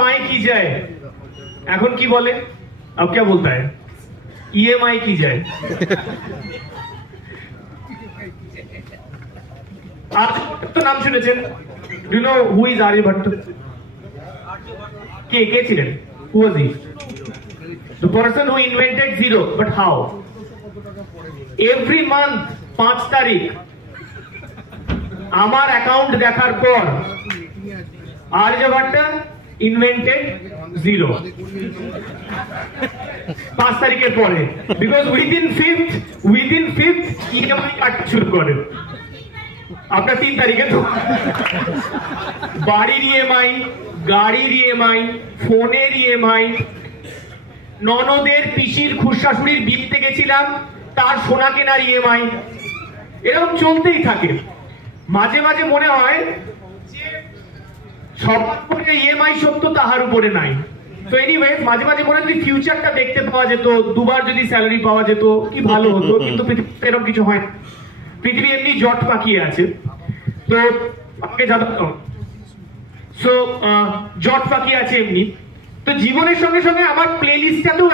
माई की जाए এখন কি বলে अब क्या बोलता है ईएमआई की जाए আর্যভট্ট নাম শুনেছেন do you know who is Aryabhata কে ছিলেন who was he the person who invented zero but how every month 5 তারিখ আমার অ্যাকাউন্ট দেখার পর আর্যভট্ট ইনভেন্টেড জিরো 5 তারিখের পরে বিকজ উইদিন ফিফথ ইএমআই কাটতে শুরু করে আপনার 3 তারিখে তো বাড়ির ইএমআই গাড়ির ইএমআই ফোনের ইএমআই ননদের পিসির খুশাশুড়ির বিলতে গেছিলাম তার সোনা কেনার ইএমআই এরকম চলতেই থাকে মাঝে মাঝে মনে হয় যে সবার উপরে ইএমআই সত্য তাহার উপরে নাই তো এনিওয়ে মাঝে মাঝে মনে হয় যদি ফিউচারটা দেখতে পাওয়া যেত দুবার যদি স্যালারি পাওয়া যেত কি ভালো হতো কিন্তু পৃথিবীতে এরকম কিছু হয় না পৃথিবী এমনি জট পাকিয়ে আছে তো আমাকে জানাতো সো জট পাকিয়ে আছে এমনি তো জীবনের সঙ্গে সঙ্গে আমার প্লে লিস্টটাতেও